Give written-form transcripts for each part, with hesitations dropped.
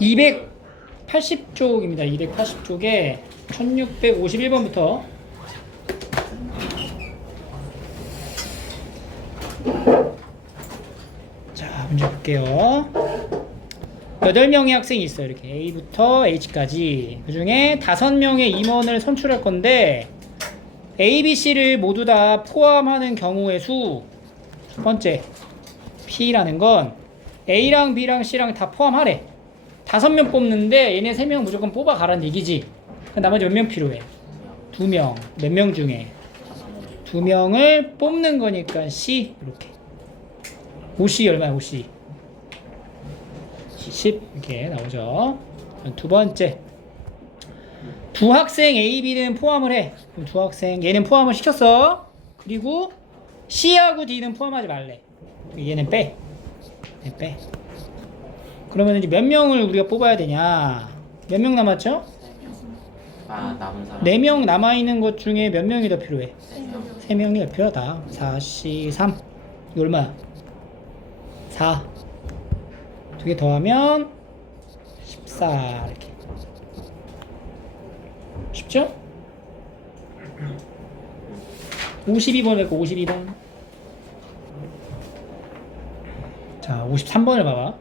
280쪽입니다. 280쪽에 1651번부터 자, 문제 볼게요. 8명의 학생이 있어요. 이렇게 A부터 H까지. 그 중에 5명의 임원을 선출할 건데 A, B, C를 모두 다 포함하는 경우의 수. 첫 번째 P라는 건 A랑 B랑 C랑 다 포함하래. 5명 뽑는데 얘네 3명 무조건 뽑아가라는 얘기지. 나머지 몇 명 필요해? 2명. 몇 명 중에? 2명을 뽑는 거니까 C. 이렇게. 5C 얼마야? 5C 10 이렇게 나오죠. 두 번째, 두 학생 A, B는 포함을 해. 그럼 두 학생 얘는 포함을 시켰어. 그리고 C하고 D는 포함하지 말래. 얘는 빼. 얘 빼. 그러면 이제 몇 명을 우리가 뽑아야 되냐? 몇 명 남았죠? 남은 사람 4명 남아있는 것 중에 몇 명이 더 필요해? 3명 3명이 더 필요하다. 4, C, 3 이거 얼마야? 4 두 개 더하면 14 이렇게. 쉽죠? 52번 했고 52번. 자, 53번을 봐봐.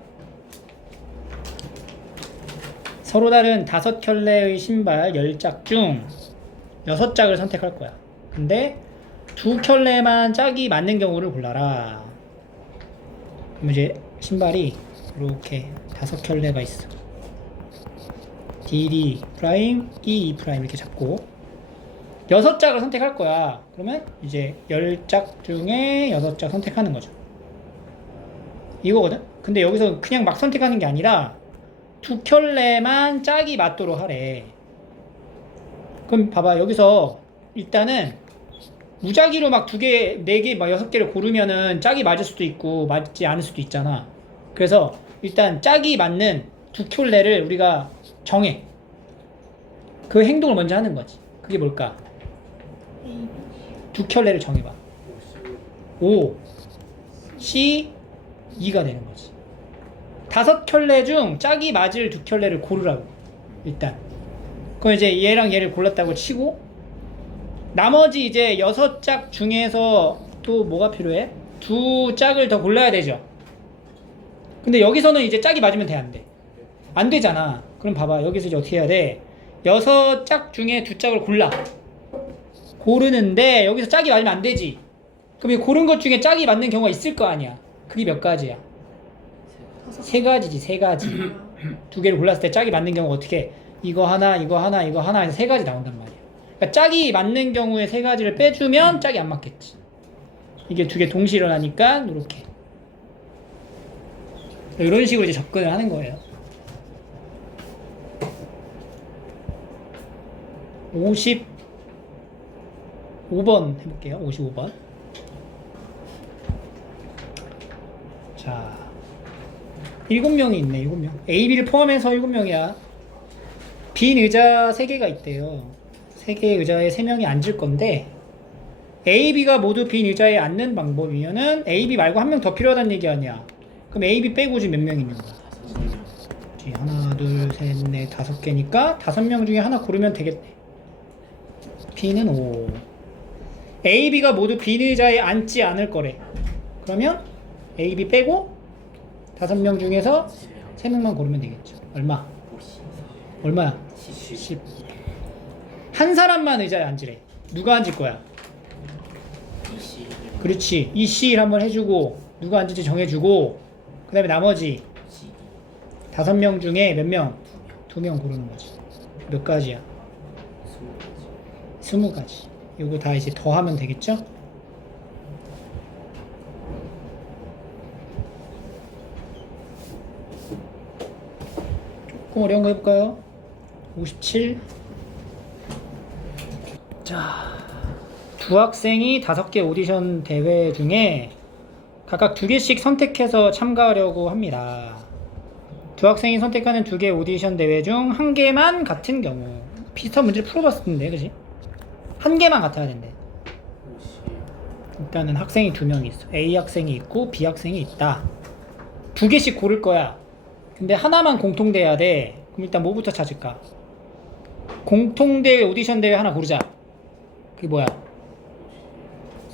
서로 다른 5켤레의 신발 10짝 중 6짝을 선택할 거야. 근데 2켤레만 짝이 맞는 경우를 골라라. 그럼 이제 신발이 이렇게 5켤레가 있어. DD 프라임, EE 프라임 이렇게 잡고 6짝을 선택할 거야. 그러면 이제 10짝 중에 6짝 선택하는 거죠. 이거거든? 근데 여기서 그냥 막 선택하는 게 아니라 2켤레만 짝이 맞도록 하래. 그럼 봐봐. 여기서 일단은 무작위로 막 2개, 4개, 막 6개를 고르면은 짝이 맞을 수도 있고 맞지 않을 수도 있잖아. 그래서 일단 짝이 맞는 2켤레를 우리가 정해. 그 행동을 먼저 하는 거지. 그게 뭘까? 2켤레를 정해봐. 5, C, 2가 되는 거지. 5켤레 중 짝이 맞을 2켤레를 고르라고. 일단. 그럼 이제 얘랑 얘를 골랐다고 치고 나머지 이제 6짝 중에서 또 뭐가 필요해? 2짝을 더 골라야 되죠. 근데 여기서는 이제 짝이 맞으면 돼, 안 돼? 안 되잖아. 그럼 봐봐. 여기서 이제 어떻게 해야 돼? 6짝 중에 2짝을 골라. 고르는데 여기서 짝이 맞으면 안 되지. 그럼 이 고른 것 중에 짝이 맞는 경우가 있을 거 아니야. 그게 몇 가지야? 3가지지. 3가지. 2개를 골랐을 때 짝이 맞는 경우가 어떻게? 이거 하나, 이거 하나, 이거 하나 해서 3가지 나온단 말이야. 그러니까 짝이 맞는 경우에 3가지를 빼주면 짝이 안 맞겠지. 이게 2개 동시에 일어나니까 이렇게. 이런 식으로 이제 접근을 하는 거예요. 55번 해볼게요. 55번. 자, 7명이 있네. 7명. A, B를 포함해서 7명이야. 빈 의자 3개가 있대요. 3개의 의자에 3명이 앉을 건데 A, B가 모두 빈 의자에 앉는 방법이면은 A, B 말고 한 명 더 필요하다는 얘기 아니야. 그럼 A, B 빼고 지금 몇 명 있는 거야? 하나, 둘, 셋, 넷, 5개니까 5명 중에 하나 고르면 되겠네. B는 5. A, B가 모두 빈 의자에 앉지 않을 거래. 그러면 A, B 빼고 5명 중에서 3명만 고르면 되겠죠. 얼마? 얼마야? 10. 한 사람만 의자에 앉으래. 누가 앉을 거야? 그렇지. 이 C를 한번 해주고 누가 앉을지 정해주고 그 다음에 나머지 5명 중에 몇 명? 2명 고르는 거지. 몇 가지야? 20가지. 이거 다 이제 더하면 되겠죠? 조금 어려운 거 해볼까요? 57. 자, 두 학생이 5개 오디션 대회 중에 각각 2개씩 선택해서 참가하려고 합니다. 두 학생이 선택하는 2개 오디션 대회 중 1개만 같은 경우. 비슷한 문제를 풀어봤을 텐데, 그지? 1개만 같아야 된대. 일단은 학생이 2명이 있어. A 학생이 있고 B 학생이 있다. 2개씩 고를 거야. 근데 하나만 공통돼야 돼. 그럼 일단 뭐부터 찾을까? 공통될 오디션 대회 하나 고르자. 그게 뭐야?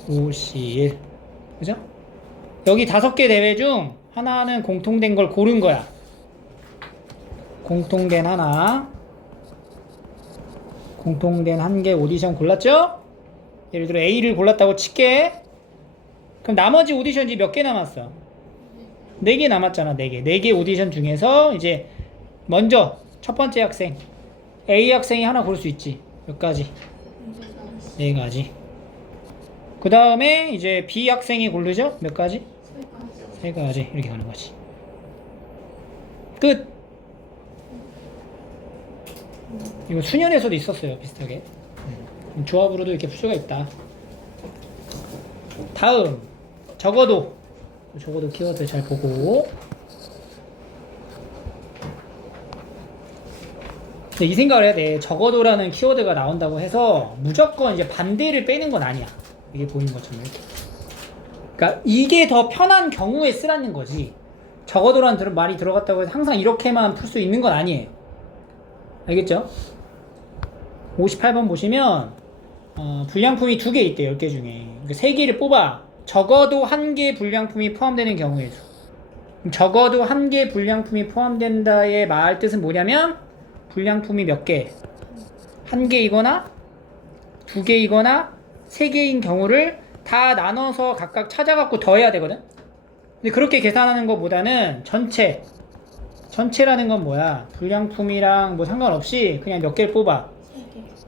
51. 그죠? 여기 5개 대회 중 하나는 공통된 걸 고른 거야. 공통된 하나. 공통된 한 개 오디션 골랐죠? 예를 들어 A를 골랐다고 칠게. 그럼 나머지 오디션이 몇 개 남았어? 4개 남았잖아. 4개. 4개 오디션 중에서 이제 먼저 첫 번째 학생 A 학생이 하나 고를 수 있지. 몇 가지? 4가지. 그 다음에 이제 B 학생이 고르죠? 몇 가지? 3가지. 이렇게 가는 거지. 끝. 이거 수년에서도 있었어요. 비슷하게. 조합으로도 이렇게 풀 수가 있다. 다음 적어도 키워드 잘 보고. 근데 이 생각을 해야 돼. 적어도라는 키워드가 나온다고 해서 무조건 이제 반대를 빼는 건 아니야. 이게 보이는 것처럼 이렇게. 그러니까 이게 더 편한 경우에 쓰라는 거지. 적어도라는 말이 들어갔다고 해서 항상 이렇게만 풀 수 있는 건 아니에요. 알겠죠? 58번 보시면 불량품이 2개 있대요. 10개 중에. 3개를 뽑아. 적어도 1개 불량품이 포함되는 경우에 수. 적어도 1개 불량품이 포함된다의 말 뜻은 뭐냐면 불량품이 몇 개? 1개이거나 2개이거나 3개인 경우를 다 나눠서 각각 찾아갖고 더해야 되거든? 근데 그렇게 계산하는 것보다는 전체라는 건 뭐야? 불량품이랑 뭐 상관없이 그냥 몇 개를 뽑아.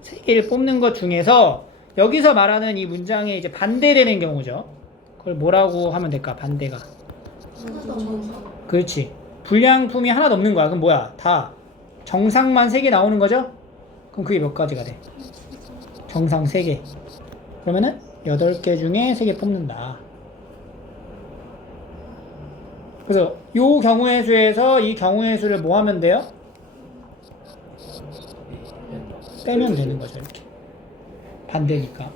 3개를 뽑는 것 중에서 여기서 말하는 이 문장에 이제 반대되는 경우죠. 그걸 뭐라고 하면 될까? 반대가. 그렇지. 불량품이 하나도 없는 거야. 그럼 뭐야? 다 정상만 3개 나오는 거죠? 그럼 그게 몇 가지가 돼? 정상 3개. 그러면은 8개 중에 3개 뽑는다. 그래서 요 경우의 수에서 이 경우의 수를 뭐 하면 돼요? 빼면 되는 거죠. 이렇게. 반대니까.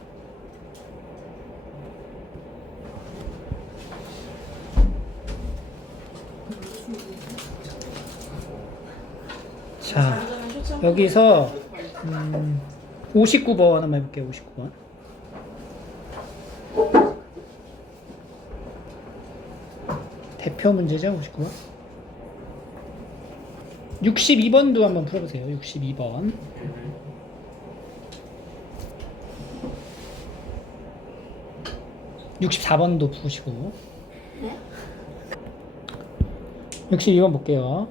자, 여기서 59번 한번 해볼게요. 59번. 대표 문제죠. 59번. 62번도 한번 풀어보세요. 62번. 64번도 푸시고. 62번 볼게요.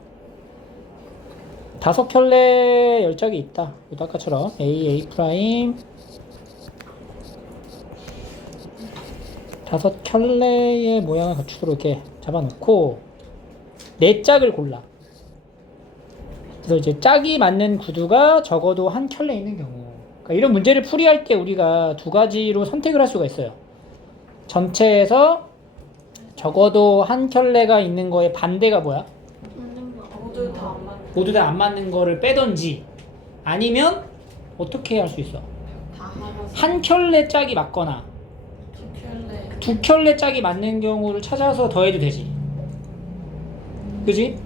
5켤레 열짝이 있다. 이것도 아까처럼 A 프라임 5켤레의 모양을 갖추도록 이렇게 잡아놓고 4짝을 골라. 그래서 이제 짝이 맞는 구두가 적어도 1켤레 있는 경우. 그러니까 이런 문제를 풀이할 때 우리가 2가지로 선택을 할 수가 있어요. 전체에서 적어도 1켤레가 있는 거에 반대가 뭐야? 모두 다 안 맞는 거를 빼던지, 아니면 어떻게 할 수 있어? 1켤레 짝이 맞거나 2켤레 짝이 맞는 경우를 찾아서 더해도 되지. 그지?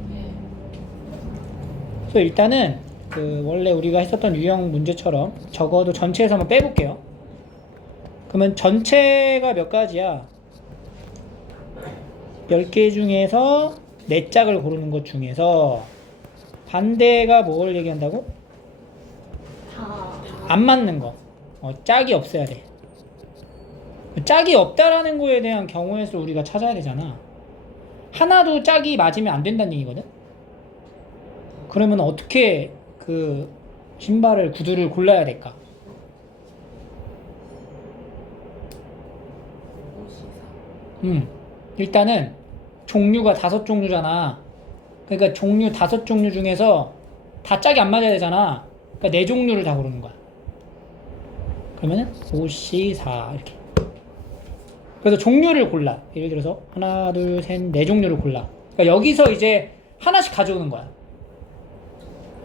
그래서 일단은 원래 우리가 했었던 유형 문제처럼 적어도 전체에서 한번 빼볼게요. 그러면 전체가 몇 가지야? 10개 중에서 4짝을 고르는 것 중에서 반대가 뭘 얘기한다고? 안 맞는 거. 짝이 없어야 돼. 짝이 없다라는 거에 대한 경우의 수를 우리가 찾아야 되잖아. 하나도 짝이 맞으면 안 된다는 얘기거든? 그러면 어떻게 그 구두를 골라야 될까? 일단은 종류가 5종류잖아. 그러니까 종류 5종류 중에서 다 짝이 안 맞아야 되잖아. 그러니까 4종류를 다 고르는 거야. 그러면은 5, C, 4 이렇게. 그래서 종류를 골라. 예를 들어서 하나, 둘, 셋, 4종류를 골라. 그러니까 여기서 이제 하나씩 가져오는 거야.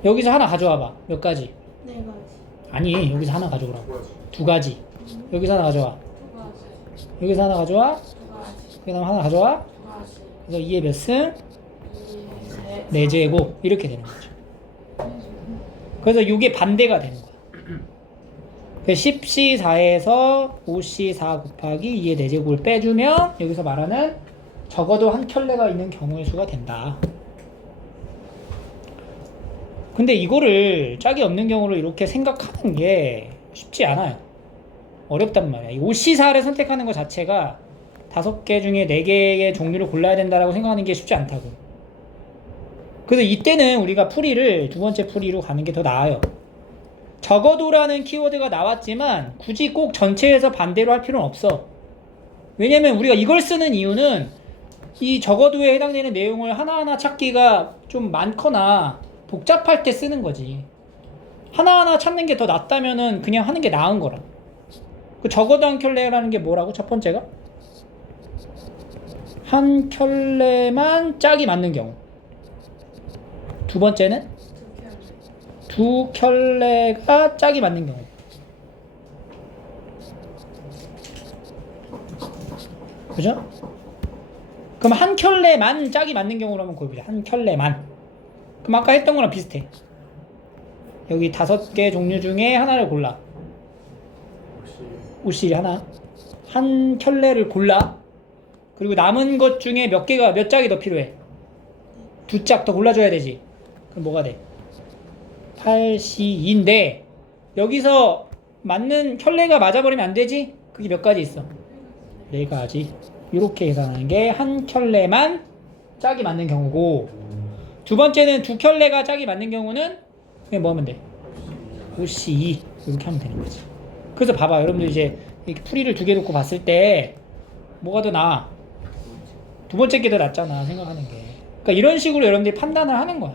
여기서 하나 가져와봐. 몇 가지? 4가지. 아니, 여기서 하나 가져오라고. 2가지. 여기서 하나 가져와. 여기서 하나 가져와. 그 다음 하나 가져와. 그래서 2에 몇 승? 4제곱 이렇게 되는 거죠. 그래서 이게 반대가 되는 거야. 10C4에서 5C4 곱하기 2의 4제곱을 빼주면 여기서 말하는 적어도 한 켤레가 있는 경우의 수가 된다. 근데 이거를 짝이 없는 경우로 이렇게 생각하는 게 쉽지 않아요. 어렵단 말이야. 이 5C4를 선택하는 것 자체가 5개 중에 4개의 종류를 골라야 된다라고 생각하는 게 쉽지 않다고. 그래서 이때는 우리가 풀이를 두 번째 풀이로 가는 게 더 나아요. 적어도라는 키워드가 나왔지만 굳이 꼭 전체에서 반대로 할 필요는 없어. 왜냐면 우리가 이걸 쓰는 이유는 이 적어도에 해당되는 내용을 하나하나 찾기가 좀 많거나 복잡할 때 쓰는 거지. 하나하나 찾는 게 더 낫다면은 그냥 하는 게 나은 거라. 그 적어도 한 켤레라는 게 뭐라고? 첫 번째가 한 켤레만 짝이 맞는 경우. 두 번째는 두 켤레가 짝이 맞는 경우. 그죠? 그럼 한 켤레만 짝이 맞는 경우로 한번 구해보자. 한 켤레만. 그럼 아까 했던 거랑 비슷해. 여기 5개 종류 중에 하나를 골라. 옷이 하나. 한 켤레를 골라. 그리고 남은 것 중에 몇 짝이 더 필요해? 2짝 더 골라줘야 되지. 그럼 뭐가 돼? 8C2인데 여기서 맞는 켤레가 맞아버리면 안 되지? 그게 몇 가지 있어? 4가지. 이렇게 계산하는 게 한 켤레만 짝이 맞는 경우고, 두 번째는 두 켤레가 짝이 맞는 경우는 그냥 뭐 하면 돼? 5C2 이렇게 하면 되는 거지. 그래서 봐봐, 여러분들 이제 이렇게 풀이를 2개 놓고 봤을 때 뭐가 더 나아? 두 번째 게 더 낫잖아, 생각하는 게. 그러니까 이런 식으로 여러분들이 판단을 하는 거야.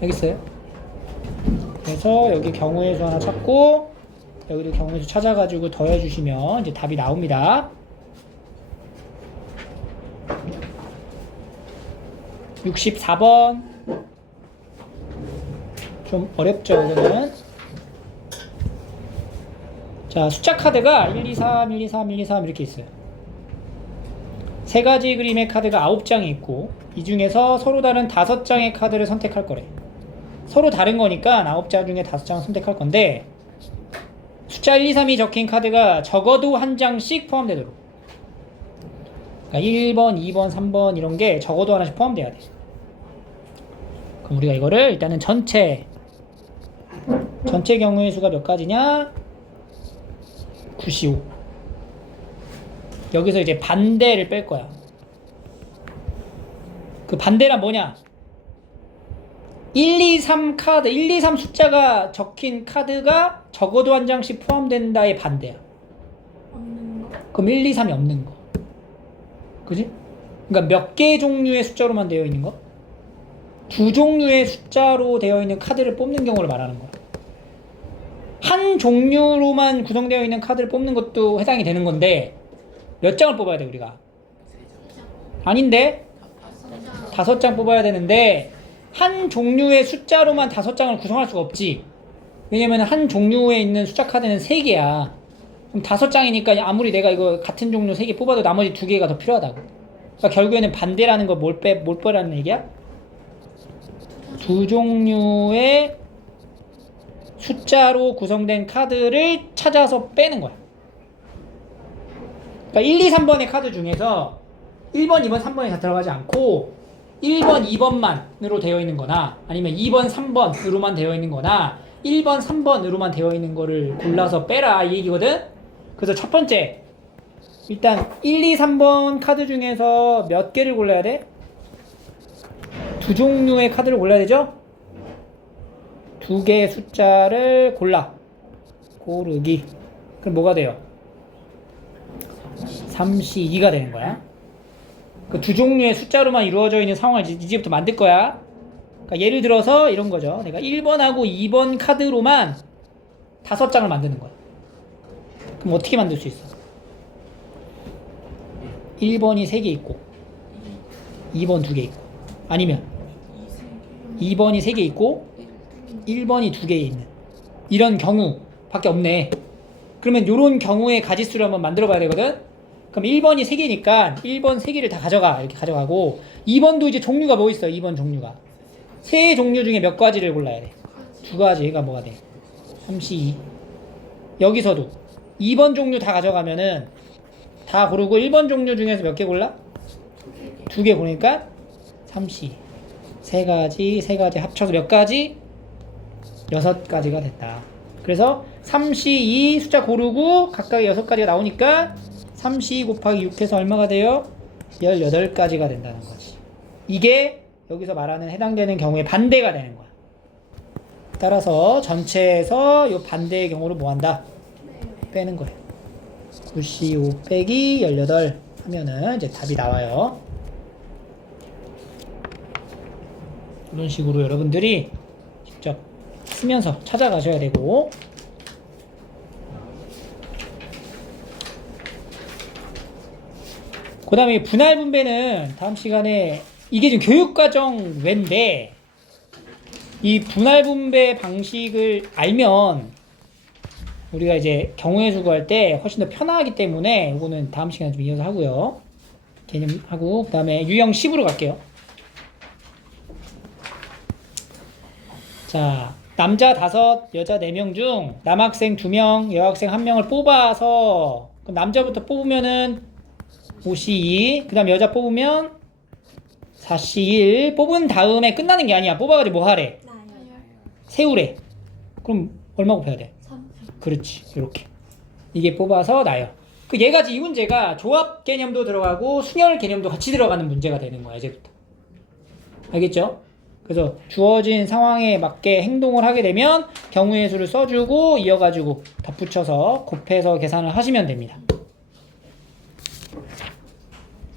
알겠어요? 그래서 여기 경우의 수 하나 찾고 여기도 경우의 수 찾아가지고 더해주시면 이제 답이 나옵니다. 64번. 좀 어렵죠, 이거는. 자, 숫자 카드가 1, 2, 3, 1, 2, 3, 1, 2, 3 이렇게 있어요. 3가지 그림의 카드가 9장이 있고 이 중에서 서로 다른 5장의 카드를 선택할 거래. 서로 다른 거니까 9장 중에 5장을 선택할 건데 숫자 1, 2, 3이 적힌 카드가 적어도 한 장씩 포함되도록. 그러니까 1번, 2번, 3번 이런 게 적어도 하나씩 포함돼야 돼. 그럼 우리가 이거를 일단은 전체 경우의 수가 몇 가지냐? 95. 여기서 이제 반대를 뺄 거야. 그 반대란 뭐냐? 1, 2, 3 카드, 1, 2, 3 숫자가 적힌 카드가 적어도 한 장씩 포함된다의 반대야. 없는 거. 그럼 1, 2, 3이 없는 거. 그지? 그러니까 몇 개의 종류의 숫자로만 되어 있는 거? 2종류의 숫자로 되어 있는 카드를 뽑는 경우를 말하는 거야. 한 종류로만 구성되어 있는 카드를 뽑는 것도 해당이 되는 건데 몇 장을 뽑아야 돼 우리가? 아닌데? 5장 뽑아야 되는데 한 종류의 숫자로만 5장을 구성할 수가 없지. 왜냐면 한 종류에 있는 숫자 카드는 3개야. 그럼 5장이니까 아무리 내가 이거 같은 종류 3개 뽑아도 나머지 2개가 더 필요하다고. 그러니까 결국에는 반대라는 걸 뭘 빼라는 얘기야? 2종류의 숫자로 구성된 카드를 찾아서 빼는 거야. 그러니까 1, 2, 3번의 카드 중에서 1번, 2번, 3번이 다 들어가지 않고 1번, 2번만으로 되어 있는 거나 아니면 2번, 3번으로만 되어 있는 거나 1번, 3번으로만 되어 있는 거를 골라서 빼라 이 얘기거든. 그래서 첫 번째 일단 1, 2, 3번 카드 중에서 몇 개를 골라야 돼? 2종류의 카드를 골라야 되죠? 2개의 숫자를 고르기. 그럼 뭐가 돼요? 3C2가 되는 거야. 그 2종류의 숫자로만 이루어져 있는 상황을 이제부터 만들 거야. 그러니까 예를 들어서 이런 거죠. 내가 1번하고 2번 카드로만 5장을 만드는 거야. 그럼 어떻게 만들 수 있어? 1번이 3개 있고 2번 2개 있고 아니면 2번이 3개 있고 1번이 2개 있는 이런 경우밖에 없네. 그러면 이런 경우의 가지수를 한번 만들어 봐야 되거든. 그럼 1번이 3개니까 1번 3개를 다 가져가. 이렇게 가져가고 2번도 이제 종류가 뭐 있어요? 2번 종류가. 세 종류 중에 몇 가지를 골라야 돼? 2가지가 뭐가 돼? 3C2. 여기서도 2번 종류 다 가져가면은 다 고르고 1번 종류 중에서 몇 개 골라? 2개 고르니까 3C. 3가지 합쳐서 몇 가지? 6가지가 됐다. 그래서 3C2 숫자 고르고 각각 6가지가 나오니까 3C2 곱하기 6 해서 얼마가 돼요? 18가지가 된다는 거지. 이게 여기서 말하는 해당되는 경우에 반대가 되는 거야. 따라서 전체에서 이 반대의 경우를 뭐 한다? 빼는 거예요. 9C5 빼기 18 하면은 이제 답이 나와요. 이런 식으로 여러분들이 직접 쓰면서 찾아가셔야 되고, 그 다음에 분할 분배는 다음 시간에 이게 지금 교육과정 외인데 이 분할 분배 방식을 알면 우리가 이제 경우의 수 구할 때 훨씬 더 편하기 때문에 이거는 다음 시간에 좀 이어서 하고요. 개념하고 그 다음에 유형 10으로 갈게요. 자, 남자 5, 여자 4명 중 남학생 2명, 여학생 1명을 뽑아서 그럼 남자부터 뽑으면은 5C2, 그 다음 여자 뽑으면 4C1 뽑은 다음에 끝나는 게 아니야. 뽑아가지고 뭐 하래? 세우래. 그럼 얼마 곱해야 돼? 3. 그렇지. 이렇게 이게 뽑아서 나요. 그 얘가 이 문제가 조합 개념도 들어가고 순열 개념도 같이 들어가는 문제가 되는 거야. 이제부터. 알겠죠? 그래서 주어진 상황에 맞게 행동을 하게 되면 경우의 수를 써주고 이어가지고 덧붙여서 곱해서 계산을 하시면 됩니다.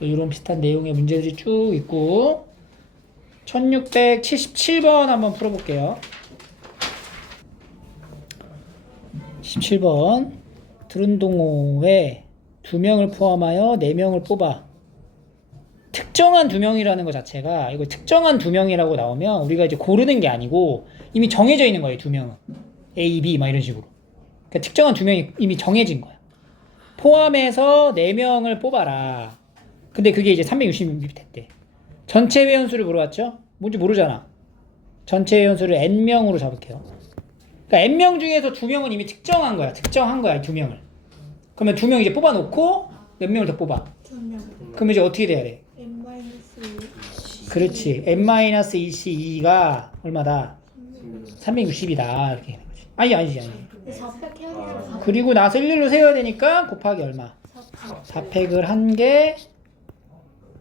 이런 비슷한 내용의 문제들이 쭉 있고 1677번 한번 풀어볼게요. 17번 들은 동호회 2명을 포함하여 4명을 뽑아. 특정한 2명이라는 것 자체가 이거 특정한 2명이라고 나오면 우리가 이제 고르는 게 아니고 이미 정해져 있는 거예요. 2명은 A, B 막 이런 식으로. 그러니까 특정한 2명이 이미 정해진 거야. 포함해서 4명을 뽑아라. 근데 그게 이제 360이 됐대. 전체 회원수를 물어봤죠? 뭔지 모르잖아. 전체 회원수를 n명으로 잡을게요. 그러니까 n명 중에서 2명은 이미 특정한 거야. 특정한 거야, 2명을. 그러면 2명 이제 뽑아놓고 몇 명을 더 뽑아? 2명. 그럼 이제 어떻게 돼야 돼? n-2. 그렇지. n-2c2가 얼마다? 360이다. 이렇게 되는 거지. 아니지. 4팩 해야 되잖아. 그리고 나서 일일로 세워야 되니까 곱하기 얼마? 4팩을 한 게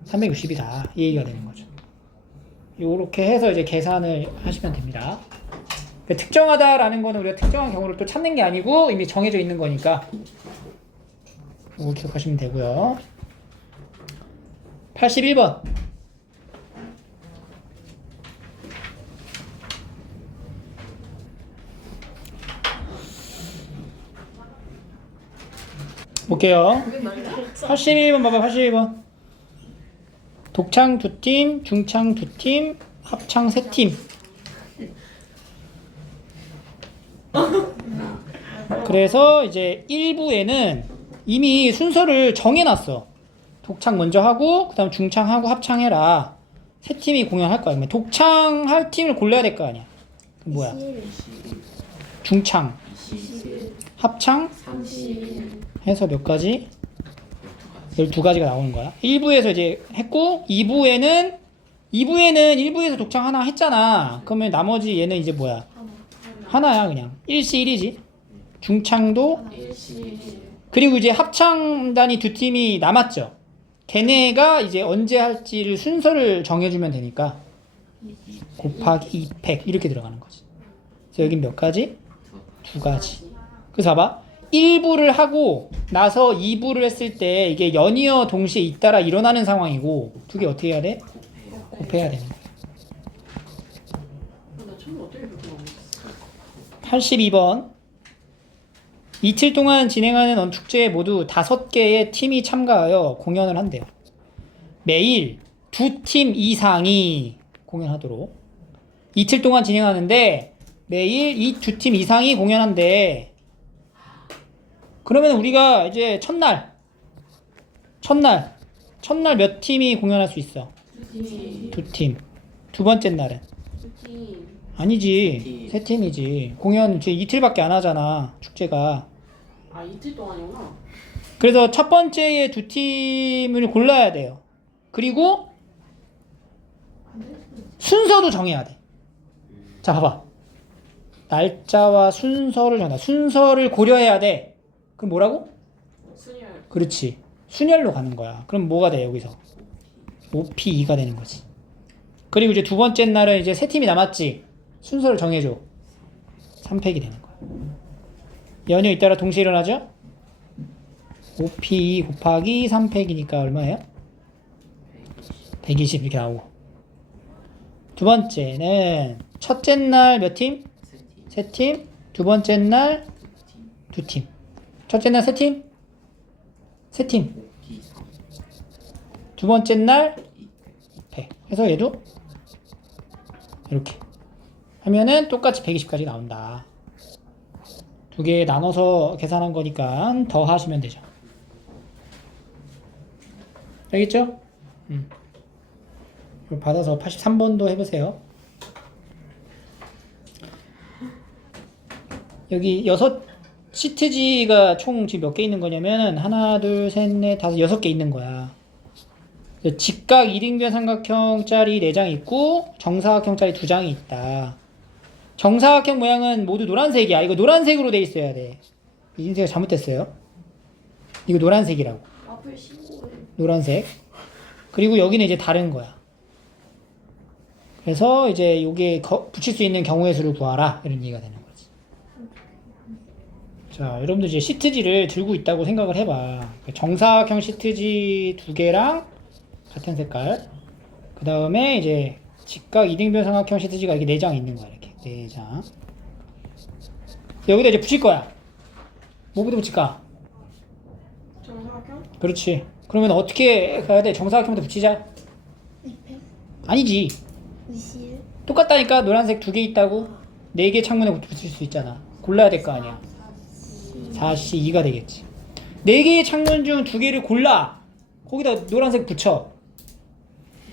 360이다. 이 얘기가 되는 거죠. 요렇게 해서 이제 계산을 하시면 됩니다. 특정하다라는 거는 우리가 특정한 경우를 또 찾는 게 아니고 이미 정해져 있는 거니까 이거 기억하시면 되고요. 81번. 볼게요. 81번 봐봐. 81번. 독창 2팀, 중창 2팀, 합창 3팀. 그래서 이제 1부에는 이미 순서를 정해놨어. 독창 먼저 하고 그 다음 중창하고 합창해라. 3팀이 공연할 거야. 그러면 독창 할 팀을 골라야 될 거 아니야. 그럼 뭐야? 중창, 합창 해서 몇 가지? 12가지가 나오는 거야. 1부에서 이제 했고 2부에는 1부에서 독창 하나 했잖아. 그러면 나머지 얘는 이제 뭐야? 하나야 그냥. 1C1이지. 중창도 그리고 이제 합창단이 2팀이 남았죠. 걔네가 이제 언제 할지를 순서를 정해주면 되니까 곱하기 2팩 이렇게 들어가는 거지. 그래서 여긴 몇 가지? 2가지. 그래서 봐봐. 1부를 하고 나서 2부를 했을 때 이게 연이어 동시에 잇따라 일어나는 상황이고 두 개 어떻게 해야 돼? 곱해야 되는 거야. 82번. 이틀 동안 진행하는 언축제에 모두 5개의 팀이 참가하여 공연을 한대요. 매일 2팀 이상이 공연하도록. 이틀 동안 진행하는데 매일 이 2팀 이상이 공연한대. 그러면 우리가 이제 첫날 첫날 몇 팀이 공연할 수 있어? 두팀. 2팀. 두 번째 날은? 두팀. 아니지. 세 3팀이지. 공연 이제 이틀밖에 안 하잖아. 축제가. 아 이틀 동안이구나. 그래서 첫 번째에 2팀을 골라야 돼요. 그리고 순서도 정해야 돼. 자, 봐봐. 날짜와 순서를 정한다. 순서를 고려해야 돼. 그럼 뭐라고? 순열. 그렇지. 순열로 가는 거야. 그럼 뭐가 돼, 여기서? 5P2가 되는 거지. 그리고 이제 두 번째 날은 이제 세 팀이 남았지. 순서를 정해줘. 3팩이 되는 거야. 연휴 잇따라 동시에 일어나죠? 5P2 곱하기 3팩이니까 얼마예요? 120 이렇게 나오고. 두 번째는 첫째 날 몇 팀? 세 팀. 세 팀. 두 번째 날 두 팀. 첫째 날 세 팀? 세 팀. 기 3. 두 번째 날 100. 해서 얘도 이렇게 하면은 똑같이 120까지 나온다. 두 개 나눠서 계산한 거니까 더 하시면 되죠. 알겠죠? 이거 받아서 83번도 해보세요. 여기 6시트지가 총 지금 몇 개 있는 거냐면 하나, 둘, 셋, 넷, 다섯, 6개 있는 거야. 직각 2등변 삼각형짜리 4장 있고 정사각형짜리 2장이 있다. 정사각형 모양은 모두 노란색이야. 이거 노란색으로 돼 있어야 돼. 이 인쇄가 잘못됐어요. 이거 노란색이라고. 앞을 신고해. 노란색. 그리고 여기는 이제 다른 거야. 그래서 이제 여기에 붙일 수 있는 경우의 수를 구하라. 이런 얘기가 되는 거지. 자, 여러분들 이제 시트지를 들고 있다고 생각을 해봐. 정사각형 시트지 2개랑 같은 색깔. 그 다음에 이제 직각 2등변 삼각형 시트지가 이렇게 4장 있는 거야. 이렇게 4장. 여기다 이제 붙일 거야. 뭐부터 붙일까? 정사각형? 그렇지. 그러면 어떻게 가야 돼? 정사각형부터 붙이자. 이팩. 아니지. 의실. 똑같다니까. 노란색 2개 있다고 4개 창문에 붙일 수 있잖아. 골라야 될 거 아니야. 4C2가 되겠지. 4개의 창문 중 2개를 골라. 거기다 노란색 붙여.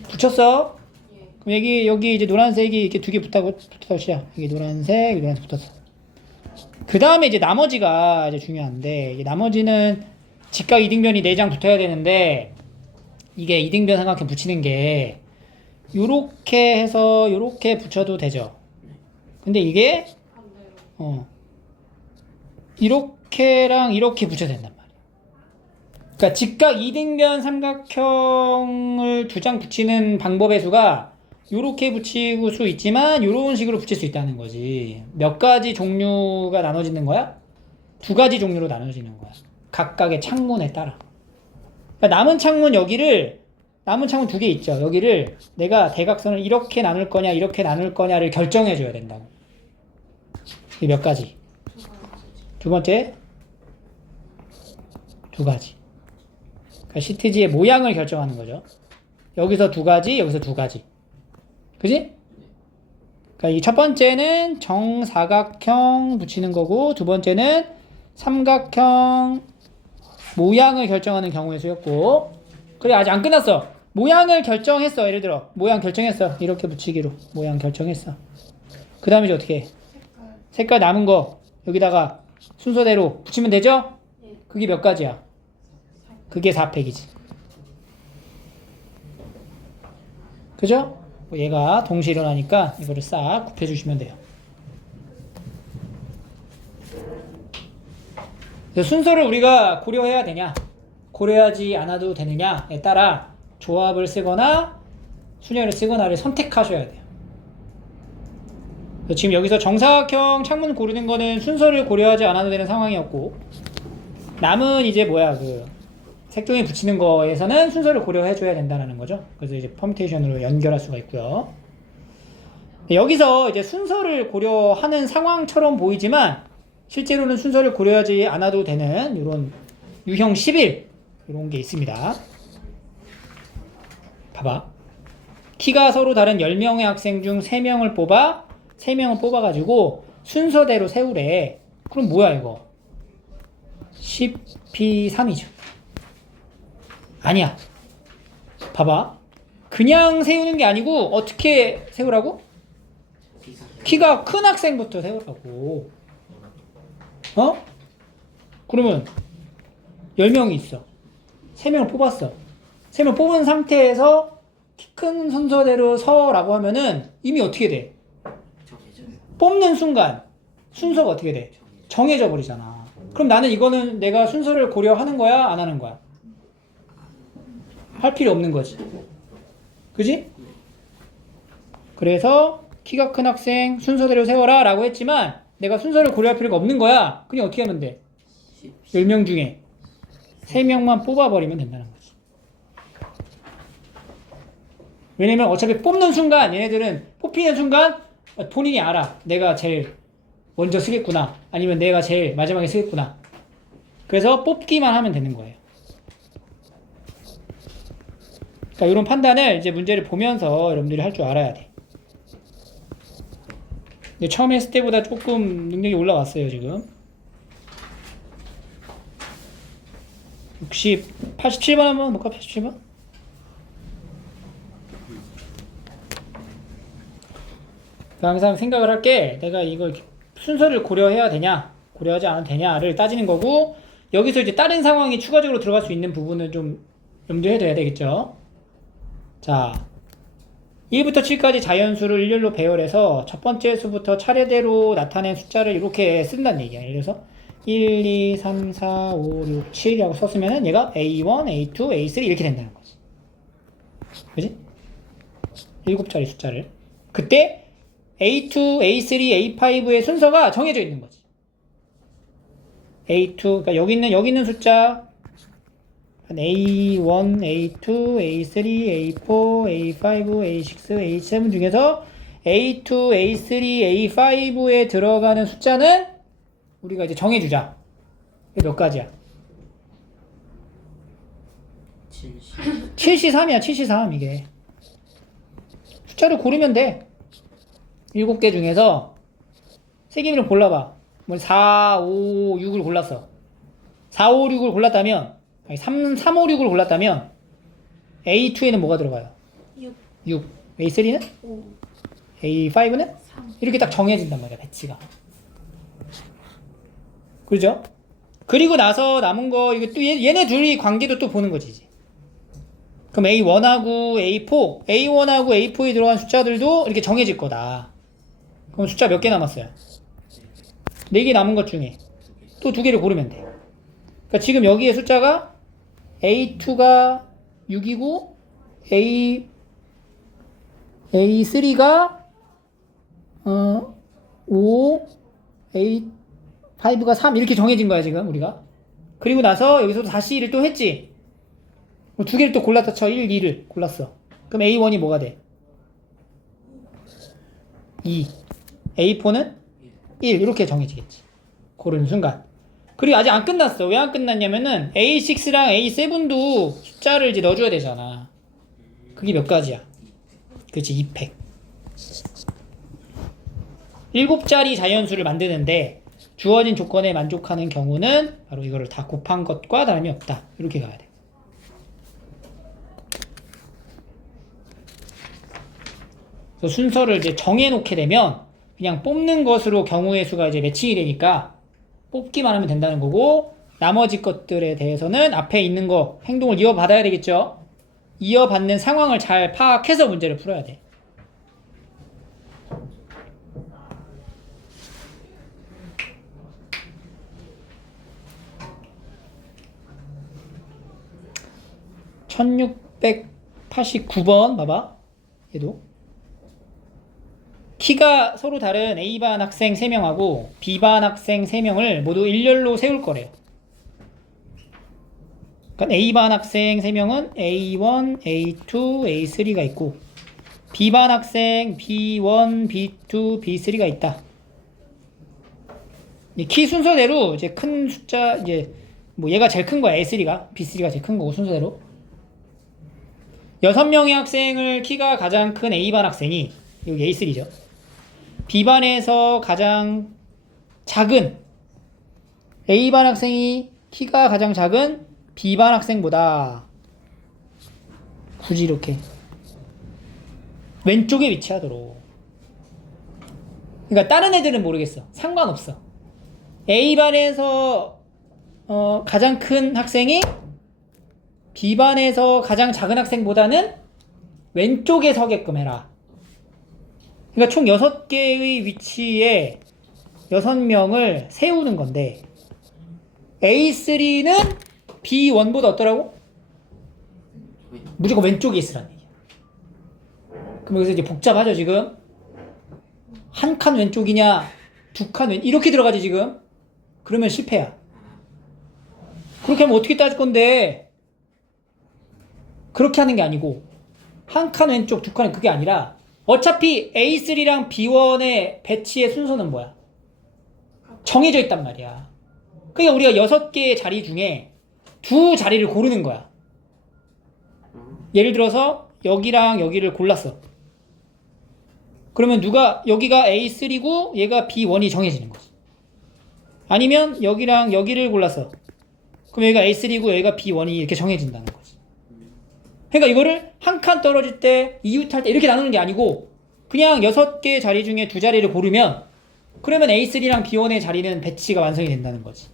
붙였어? 예. 그럼 여기 이제 노란색이 이렇게 2개 붙었다고 시작. 여기 노란색 붙었어. 그 다음에 이제 나머지가 이제 중요한데, 이제 나머지는 직각 2등변이 4장 붙어야 되는데, 이게 2등변 삼각형 붙이는 게 요렇게 해서 요렇게 붙여도 되죠. 근데 이게 반대로. 이렇게랑 이렇게 붙여야 된단 말이야. 그러니까 직각 2등변 삼각형을 2장 붙이는 방법의 수가 요렇게 붙이고 수 있지만 요런 식으로 붙일 수 있다는 거지. 몇 가지 종류가 나눠지는 거야? 2가지 종류로 나눠지는 거야. 각각의 창문에 따라. 그러니까 남은 창문 2개 있죠. 여기를 내가 대각선을 이렇게 나눌 거냐 이렇게 나눌 거냐를 결정해 줘야 된다고. 이게 몇 가지? 두 번째 2가지. 그러니까 시트지의 모양을 결정하는 거죠. 여기서 2가지, 여기서 2가지. 그지? 그러니까 이 첫 번째는 정사각형 붙이는 거고, 두 번째는 삼각형 모양을 결정하는 경우의 수였고, 그래, 아직 안 끝났어. 모양을 결정했어. 예를 들어 모양 결정했어. 이렇게 붙이기로 모양 결정했어. 그 다음에 이제 어떻게 해? 색깔 남은 거 여기다가 순서대로 붙이면 되죠? 그게 몇 가지야? 그게 4팩이지. 그죠? 얘가 동시에 일어나니까 이거를 싹 굽혀주시면 돼요. 그래서 순서를 우리가 고려해야 되냐, 고려하지 않아도 되느냐에 따라 조합을 쓰거나 순열을 쓰거나를 선택하셔야 돼요. 지금 여기서 정사각형 창문 고르는 거는 순서를 고려하지 않아도 되는 상황이었고, 남은 이제 색종이 붙이는 거에서는 순서를 고려해줘야 된다는 거죠. 그래서 이제 퍼뮤테이션으로 연결할 수가 있고요. 여기서 이제 순서를 고려하는 상황처럼 보이지만 실제로는 순서를 고려하지 않아도 되는 이런 유형 11 이런 게 있습니다. 봐봐. 키가 서로 다른 10명의 학생 중 3명을 뽑아가지고 순서대로 세우래. 그럼 뭐야 이거? 10P3이죠. 아니야. 봐봐. 그냥 세우는 게 아니고 어떻게 세우라고? 키가 큰 학생부터 세우라고. 어? 그러면 10명이 있어. 3명을 뽑았어. 3명 뽑은 상태에서 키 큰 순서대로 서라고 하면은 이미 어떻게 돼? 뽑는 순간 순서가 어떻게 돼? 정해져 버리잖아. 그럼 나는 이거는 내가 순서를 고려하는 거야? 안 하는 거야? 할 필요 없는 거지. 그지? 그래서 키가 큰 학생 순서대로 세워라 라고 했지만 내가 순서를 고려할 필요가 없는 거야. 그냥 어떻게 하면 돼? 10명 중에 3명만 뽑아버리면 된다는 거지. 왜냐면 어차피 뽑는 순간 얘네들은 뽑히는 순간 본인이 알아. 내가 제일 먼저 쓰겠구나. 아니면 내가 제일 마지막에 쓰겠구나. 그래서 뽑기만 하면 되는 거예요. 그러니까 이런 판단을 이제 문제를 보면서 여러분들이 할 줄 알아야 돼. 근데 처음 했을 때보다 조금 능력이 올라왔어요, 지금. 87번 한번 볼까? 87번? 항상 생각을 할게. 내가 이걸 순서를 고려해야 되냐, 고려하지 않아도 되냐를 따지는 거고, 여기서 이제 다른 상황이 추가적으로 들어갈 수 있는 부분은 좀 염두에 둬야 되겠죠. 자, 1부터 7까지 자연수를 일렬로 배열해서 첫 번째 수부터 차례대로 나타낸 숫자를 이렇게 쓴다는 얘기야. 예를 들어서 1, 2, 3, 4, 5, 6, 7이라고 썼으면은 얘가 A1, A2, A3 이렇게 된다는 거지. 그지? 7자리 숫자를. 그때 A2, A3, A5의 순서가 정해져 있는 거지. A2, 그러니까 여기 있는 숫자 A1, A2, A3, A4, A5, A6, A7 중에서 A2, A3, A5에 들어가는 숫자는 우리가 이제 정해주자. 이게 몇 가지야? 7C3이야, 7C3 이게. 숫자를 고르면 돼. 7개 중에서 3개를 골라봐. 뭐 4, 5, 6을 골랐어. 4, 5, 6을 골랐다면, 아니 3, 5, 6을 골랐다면 A2에는 뭐가 들어가요? 6. A3는? 5. A5는? 3. 이렇게 딱 정해진단 말이야, 배치가. 그죠? 그리고 나서 남은 거, 이게 또 얘네 둘이 관계도 또 보는 거지, 이제. 그럼 A1하고 A4, A1하고 A4에 들어간 숫자들도 이렇게 정해질 거다. 그럼 숫자 몇 개 남았어요? 4개 남은 것 중에 또 2개를 고르면 돼. 그러니까 지금 여기에 숫자가 A2가 6이고 A3가 5, A5가 3 이렇게 정해진 거야 지금 우리가. 그리고 나서 여기서 다시 일을 또 했지. 2개를 또 골랐다 쳐. 1, 2를 골랐어. 그럼 A1이 뭐가 돼? 2. A4는 1 이렇게 정해지겠지. 고르는 순간. 그리고 아직 안 끝났어. 왜 안 끝났냐면은 A6랑 A7도 숫자를 이제 넣어줘야 되잖아. 그게 몇 가지야? 그치, 2팩. 7자리 자연수를 만드는데 주어진 조건에 만족하는 경우는 바로 이거를 다 곱한 것과 다름이 없다. 이렇게 가야 돼. 그래서 순서를 이제 정해놓게 되면 그냥 뽑는 것으로 경우의 수가 이제 매칭이 되니까 뽑기만 하면 된다는 거고, 나머지 것들에 대해서는 앞에 있는 거 행동을 이어받아야 되겠죠. 이어받는 상황을 잘 파악해서 문제를 풀어야 돼. (1689번) 봐봐. 얘도 키가 서로 다른 A반 학생 3명하고 B반 학생 3명을 모두 일렬로 세울 거래요. 그러니까 A반 학생 3명은 A1, A2, A3가 있고 B반 학생 B1, B2, B3가 있다. 키 순서대로 이제 큰 숫자, 이제 뭐 얘가 제일 큰 거야. A3가. B3가 제일 큰 거고 순서대로. 6명의 학생을 키가 가장 큰 A반 학생이, 여기 A3죠. B반에서 가장 작은 A반 학생이 키가 가장 작은 B반 학생보다 굳이 이렇게 왼쪽에 위치하도록. 그러니까 다른 애들은 모르겠어. 상관없어. A반에서 가장 큰 학생이 B반에서 가장 작은 학생보다는 왼쪽에 서게끔 해라. 그러니까 총 6개의 위치에 6명을 세우는 건데 A3는 B1보다 어떠라고? 무조건 왼쪽에 있으라는 얘기야. 그럼 여기서 이제 복잡하죠 지금? 한 칸 왼쪽이냐 두 칸 왼 이렇게 들어가지 지금? 그러면 실패야. 그렇게 하면 어떻게 따질 건데? 그렇게 하는 게 아니고 한 칸 왼쪽 두 칸 그게 아니라 어차피 A3랑 B1의 배치의 순서는 뭐야? 정해져 있단 말이야. 그러니까 우리가 6개의 자리 중에 두 자리를 고르는 거야. 예를 들어서 여기랑 여기를 골랐어. 그러면 여기가 A3고 얘가 B1이 정해지는 거지. 아니면 여기랑 여기를 골랐어. 그럼 여기가 A3고 여기가 B1이 이렇게 정해진다는 거지. 그러니까 이거를 한 칸 떨어질 때, 이웃할 때 이렇게 나누는 게 아니고 그냥 6개 자리 중에 두 자리를 고르면 그러면 A3랑 B1의 자리는 배치가 완성이 된다는 거지.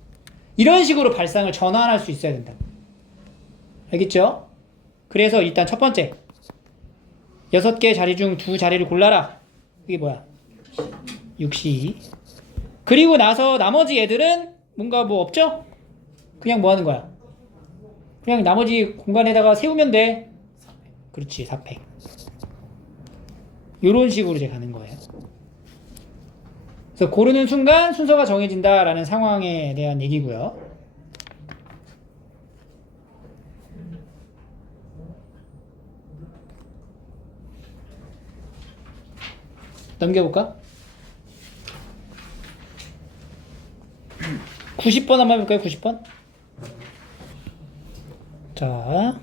이런 식으로 발상을 전환할 수 있어야 된다. 알겠죠? 그래서 일단 첫 번째 6개 자리 중 두 자리를 골라라. 이게 뭐야? 6시. 그리고 나서 나머지 애들은 뭔가 뭐 없죠? 그냥 뭐 하는 거야? 그냥 나머지 공간에다가 세우면 돼. 그렇지, 4팩. 요런 식으로 이제 가는 거예요. 그래서 고르는 순간 순서가 정해진다라는 상황에 대한 얘기고요. 넘겨볼까? 90번 한번 해볼까요? 90번? 자,